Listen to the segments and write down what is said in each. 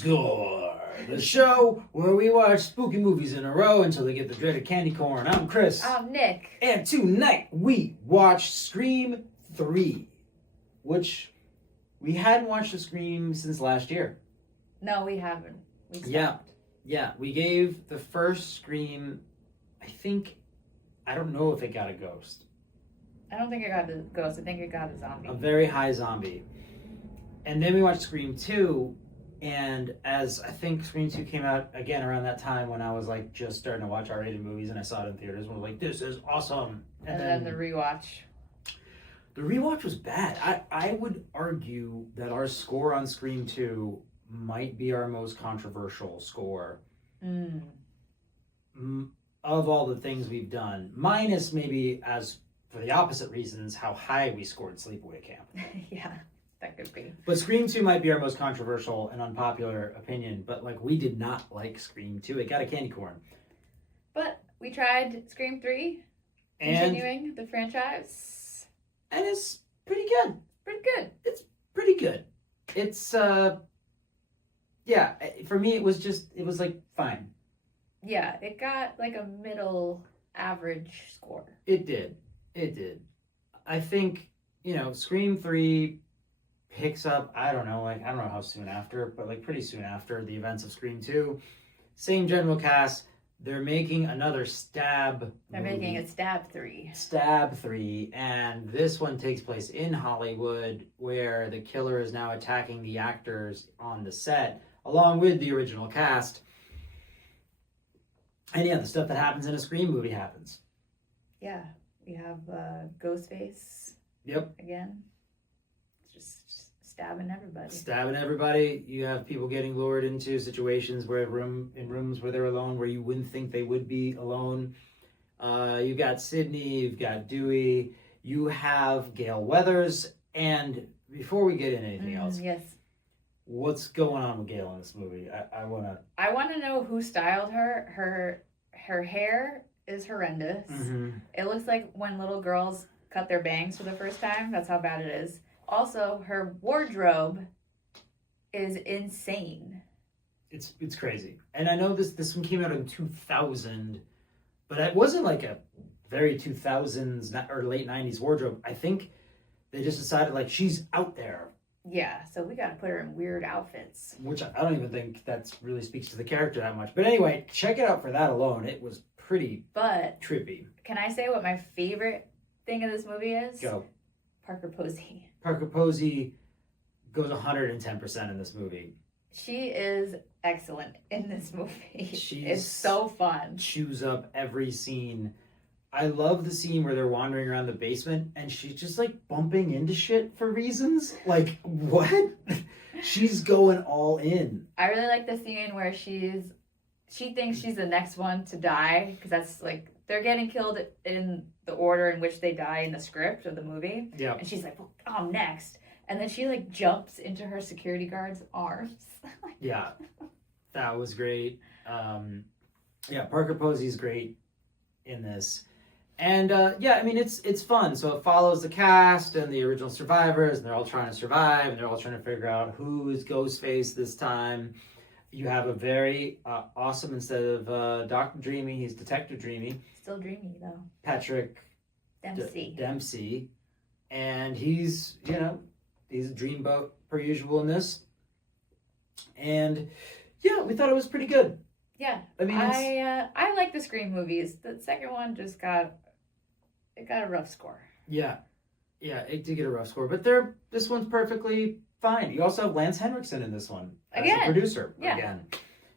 Score, the show where we watch spooky movies in a row until they get the dreaded candy corn. I'm Chris. I'm Nick. And tonight we watched Scream 3, which we hadn't watched a Scream since last year. No, we haven't. We stopped. Yeah. We gave the first Scream, I don't know if it got a ghost. I don't think it got a ghost. I think it got a zombie. A very high zombie. And then we watched Scream 2, and as I think Scream 2 came out again around that time when I was like just starting to watch R-rated movies and I saw it in theaters, and I was like, this is awesome. And then the rewatch. The rewatch was bad. I would argue that our score on Scream 2 might be our most controversial score of all the things we've done. Minus maybe, as for the opposite reasons, how high we scored Sleepaway Camp. Yeah. That could be. But Scream 2 might be our most controversial and unpopular opinion, but like we did not like Scream 2. It got a candy corn. But we tried Scream 3, continuing the franchise. And it's pretty good. Pretty good. It's pretty good. It's, yeah, for me it was like fine. Yeah, it got like a middle average score. It did. I think, Scream 3 picks up, I don't know how soon after, but like pretty soon after the events of Scream 2. Same general cast. They're making another Stab They're movie. making a Stab 3. Stab 3, and this one takes place in Hollywood, where the killer is now attacking the actors on the set, along with the original cast. And yeah, the stuff that happens in a Scream movie happens. Yeah, we have Ghostface. Yep. Again. Just stabbing everybody. You have people getting lured into situations where rooms where they're alone, where you wouldn't think they would be alone. You've got Sydney, you've got Dewey, you have Gale Weathers, and before we get into anything else, yes, what's going on with Gale in this movie? I wanna know who styled her. Her hair is horrendous. Mm-hmm. It looks like when little girls cut their bangs for the first time. That's how bad it is. Also, her wardrobe is insane. It's crazy. And I know this one came out in 2000, but it wasn't like a very 2000s or late 90s wardrobe. I think they just decided like she's out there. Yeah, so we gotta put her in weird outfits. Which I don't even think that really speaks to the character that much. But anyway, check it out for that alone. It was pretty trippy. Can I say what my favorite thing of this movie is? Go. Parker Posey. Parker Posey goes 110% in this movie. She is excellent in this movie. It's so fun. Chews up every scene. I love the scene where they're wandering around the basement and she's just like bumping into shit for reasons. Like, what? She's going all in. I really like the scene where she thinks she's the next one to die, because that's like they're getting killed in the order in which they die in the script of the movie. Yeah. And she's like, well, I'm next. And then she like jumps into her security guard's arms. Yeah. That was great. Parker Posey's great in this. And it's fun. So it follows the cast and the original survivors, and they're all trying to survive, and they're all trying to figure out who is Ghostface this time. You have a very awesome, instead of Dr. Dreamy, he's Detective Dreamy. Still dreamy, though. Patrick Dempsey. And he's a dreamboat per usual in this. And yeah, we thought it was pretty good. Yeah. I mean, I like the Scream movies. The second one just got a rough score. Yeah, it did get a rough score, but this one's perfectly fine. You also have Lance Henriksen in this one as the producer. Yeah. Again,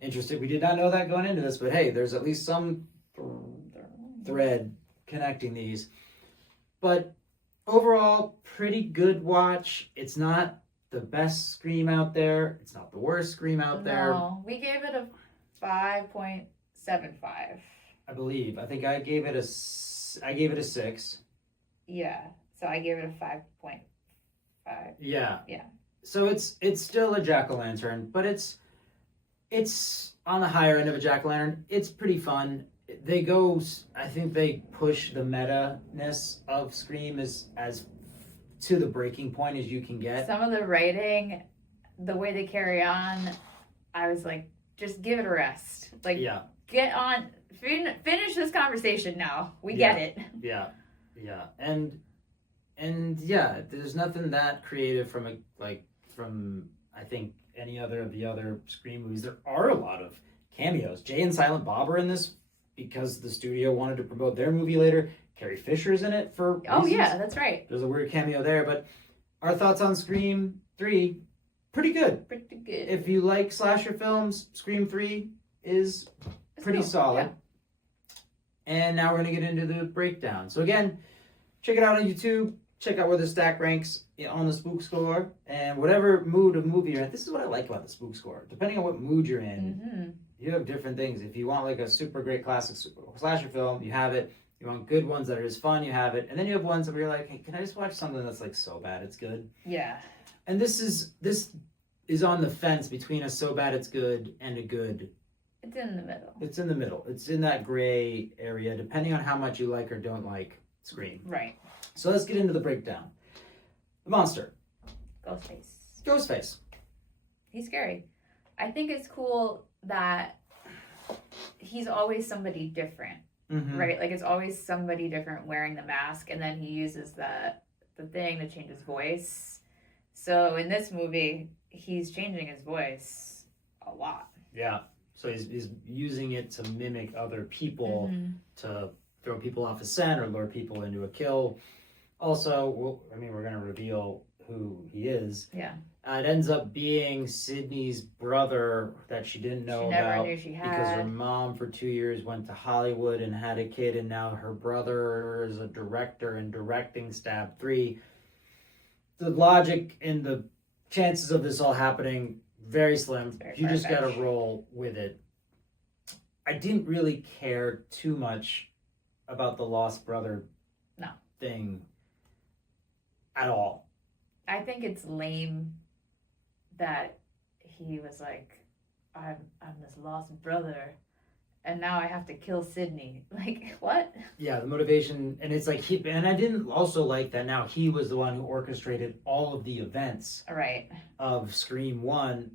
interesting. We did not know that going into this, but hey, there's at least some thread connecting these. But overall, pretty good watch. It's not the best Scream out there. It's not the worst Scream out there. No, we gave it a 5.75. I believe. I think I gave it a 6. Yeah. So I gave it a 5.5. Yeah. Yeah. So it's still a jack-o'-lantern, but it's on the higher end of a jack-o'-lantern. It's pretty fun. I think they push the meta-ness of Scream as to the breaking point as you can get. Some of the writing, the way they carry on, I was like, just give it a rest. Like, Yeah. get on, finish this conversation now. We Yeah. get it. Yeah. Yeah. And yeah, there's nothing that creative from I think any other of the other Scream movies. There are a lot of cameos. Jay and Silent Bob are in this because the studio wanted to promote their movie later. Carrie Fisher's in it for Oh, reasons. yeah, that's right. There's a weird cameo there, but our thoughts on Scream 3, pretty good. Pretty good. If you like slasher films, Scream 3 is pretty solid. Yeah. And now we're going to get into the breakdown. So again, check it out on YouTube. Check out where the stack ranks on the Spook Score. And whatever mood of movie you're in. This is what I like about the Spook Score. Depending on what mood you're in, you have different things. If you want like a super great classic slasher film, you have it. You want good ones that are just fun, you have it. And then you have ones where you're like, hey, can I just watch something that's like so bad it's good? Yeah. And this is on the fence between a so bad it's good and a good. It's in the middle. It's in the middle. It's in that gray area, depending on how much you like or don't like Scream. Right. So let's get into the breakdown. The monster. Ghostface. Ghostface. He's scary. I think it's cool that he's always somebody different, right? Like, it's always somebody different wearing the mask, and then he uses the thing to change his voice. So in this movie, he's changing his voice a lot. Yeah. So he's using it to mimic other people, to throw people off a scent or lure people into a kill. Also, we're going to reveal who he is. Yeah. It ends up being Sydney's brother that she didn't know She never about knew she had. because her mom for 2 years went to Hollywood and had a kid, and now her brother is a director and directing Stab 3. The logic and the chances of this all happening, very slim. You just got to roll with it. I didn't really care too much about the lost brother thing at all. I think it's lame that he was like, I'm this lost brother, and now I have to kill Sydney. Like, what? Yeah, the motivation, and it's like and I didn't also like that now he was the one who orchestrated all of the events Right. of Scream 1,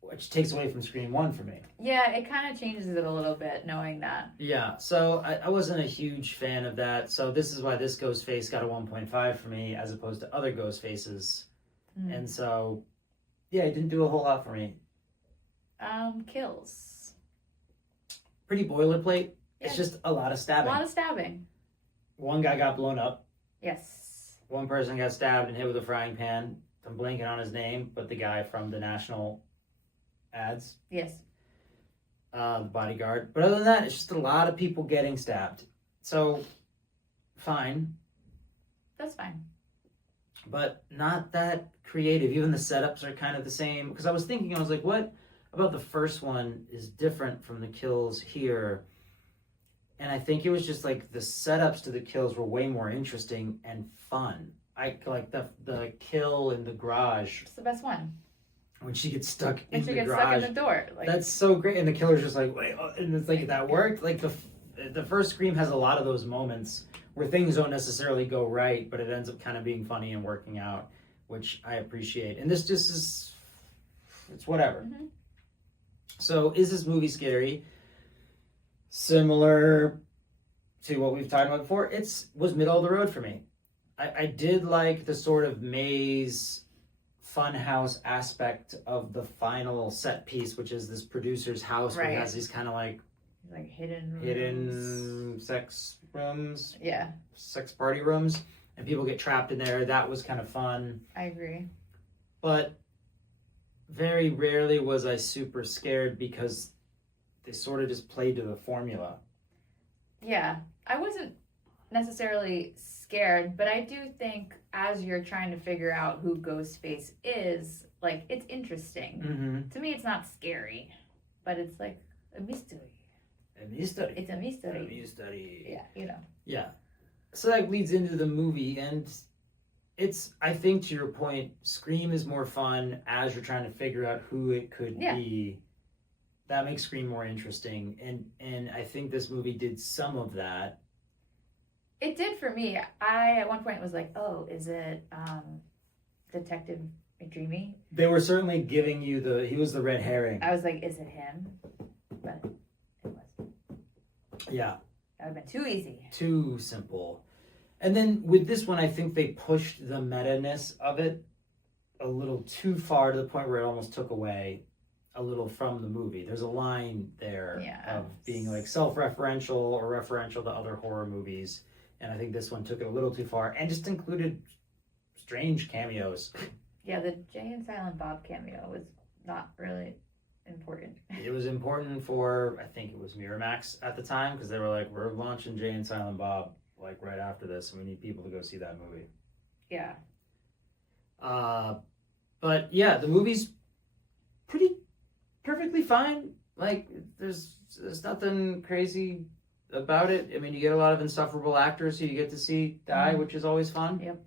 which takes away from Scream 1 for me. Yeah, it kind of changes it a little bit knowing that. Yeah, so I wasn't a huge fan of that. So this is why this Ghostface got a 1.5 for me as opposed to other Ghostfaces. And so, yeah, it didn't do a whole lot for me. Kills. Pretty boilerplate. Yeah. It's just a lot of stabbing. A lot of stabbing. One guy got blown up. Yes. One person got stabbed and hit with a frying pan. I'm blanking on his name, but the guy from the national ads. Yes. The bodyguard. But other than that, it's just a lot of people getting stabbed. So, fine. That's fine. But not that creative. Even the setups are kind of the same. Because I was like, what about the first one is different from the kills here? And I think it was just like the setups to the kills were way more interesting and fun. I like the kill in the garage. It's the best one. When she gets stuck And in she the gets garage. stuck in the door. Like, that's so great. And the killer's just like, wait, and it's like, that worked? Like the first Scream has a lot of those moments where things don't necessarily go right, but it ends up kind of being funny and working out, which I appreciate. And this just is, it's whatever. So is this movie scary? Similar to what we've talked about before, was middle of the road for me. I did like the sort of maze funhouse aspect of the final set piece, which is this producer's house where he has these kind of like hidden sex rooms. Yeah. Sex party rooms. And people get trapped in there. That was kind of fun. I agree. But very rarely was I super scared because they sort of just played to the formula. Yeah. I wasn't necessarily scared, but I do think as you're trying to figure out who Ghostface is, like, it's interesting. To me, it's not scary, but it's like a mystery. A mystery. It's a mystery. A mystery. Yeah, you know. Yeah. So that leads into the movie, and it's, I think to your point, Scream is more fun as you're trying to figure out who it could be. That makes Scream more interesting, and I think this movie did some of that. It did for me. I, at one point, was like, oh, is it Detective dreamy. They were certainly giving you he was the red herring. I was like, is it him? But it wasn't. Yeah. That would have been too easy. Too simple. And then with this one, I think they pushed the meta-ness of it a little too far to the point where it almost took away a little from the movie. There's a line there of being like self-referential or referential to other horror movies. And I think this one took it a little too far and just included strange cameos. Yeah, the Jay and Silent Bob cameo was not really important. It was important for, I think it was Miramax at the time, because they were like, we're launching Jay and Silent Bob like right after this, and we need people to go see that movie. Yeah. But yeah, the movie's perfectly fine. Like, there's nothing crazy about it. I mean, you get a lot of insufferable actors who you get to see die, which is always fun. Yep.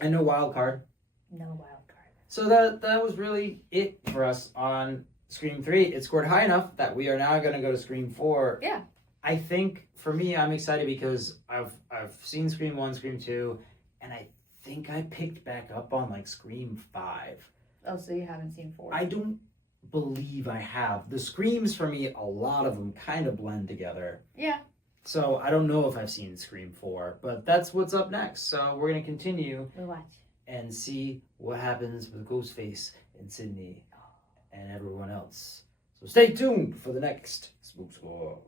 And no wild card. No wild card. So that was really it for us on Scream 3. It scored high enough that we are now going to go to Scream 4. Yeah. I think, for me, I'm excited because I've seen Scream 1, Scream 2, and I think I picked back up on, like, Scream 5. Oh, so you haven't seen 4? I don't believe I have. The Screams, for me, a lot of them kind of blend together. Yeah. So I don't know if I've seen Scream 4, but that's what's up next. So we're going to continue We'll watch. and see what happens with Ghostface and Sydney and everyone else. So stay tuned for the next Spook Score.